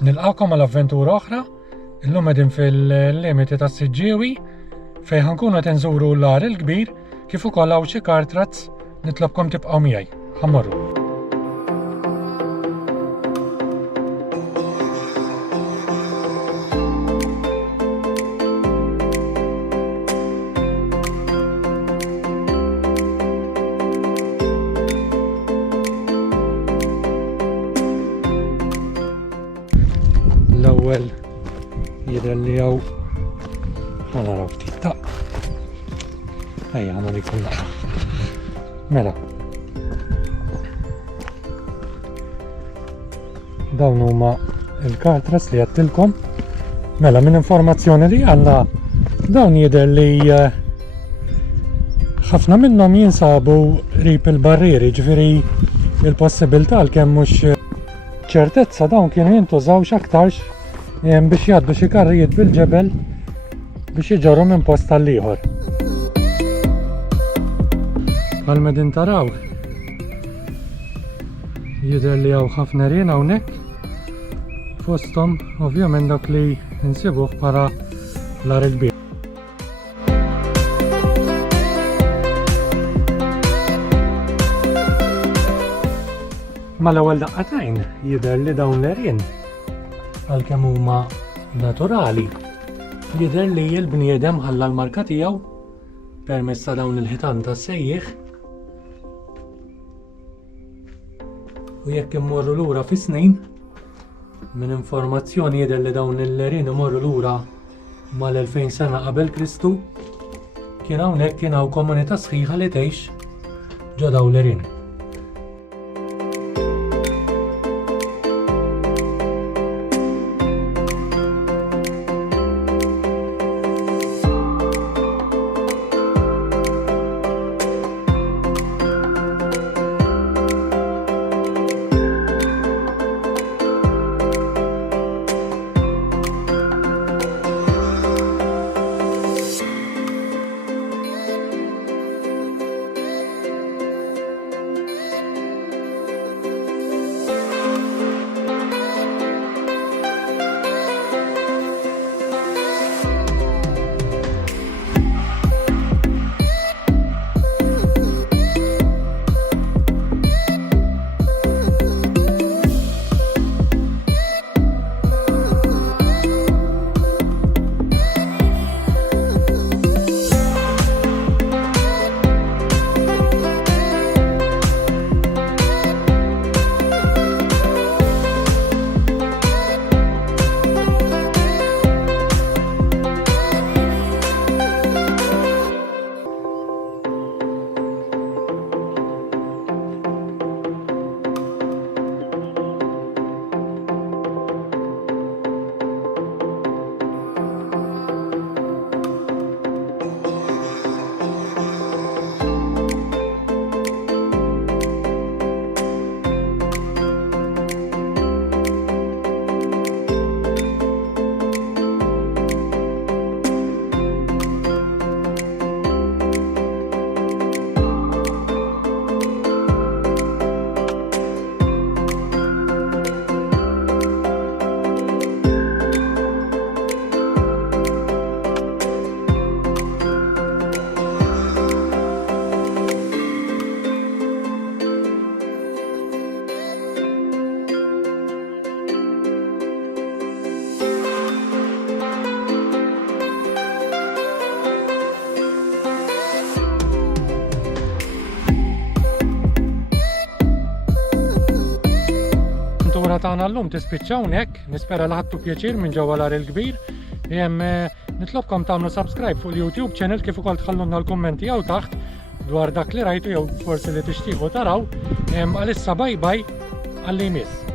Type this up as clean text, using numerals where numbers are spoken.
Nilqakom għal avventura oħra, illum qegħdin fil-limiti ta' Siġġiewi fejn ħankunu qed nżuru l-ar il-kbir kif ukoll hawn xi kartrazz nitlobkom tibqgħu miegħi. Ħammorru. L-ewwel jidher li hawn ħanaraw ftit ta' ejja ħanurikom naħa. Mela. Dawn huma l-kartras li għattilkom. Mela minn informazzjoni li għandna dawn jidher li ħafna minnhom jinsabu qrib il-barrieri, ġifieri il-possibilità kemm mhux ċertezza dawn kienu jintużaw x'aktarx biex jgħaddu xi karrijiet bil-ġebel biex jiġorru minn post tal-ieħor. Għal-medin taraw jidher li hawn ħafna rien hawnhekk fosthom ovvjament dak li nsibuh bħala l-ar il-kbir. Mal-ewwel daqqatajn jidher li dawn l-għerien għalkemm huma naturali jidher li l-bniedem ħalla l-marka tiegħu permezz ta' dawn il-ħitan tas-sejjieħ u jekk immorru lura fis-snin minn informazzjoni jidher li dawn l-għerien imorru lura mal-2000 sena qabel Kristu kien hawnhekk kien hawn komunità sħiħa li tgħix ġo dawn l-għerien. L-avventura tagħna llum tispiċċa hawnhekk, nispera li ħadtu pjaċir minn ġewwa l-ar il-kbir. Nitlobkom tagħmlu subscribe fuq il-YouTube channel kif ukoll tħallulna l-kummenti jew taħt dwar dak li rajtu jew forsi li tixtiequ taraw. Għalissa bye bye għall-li jmiss.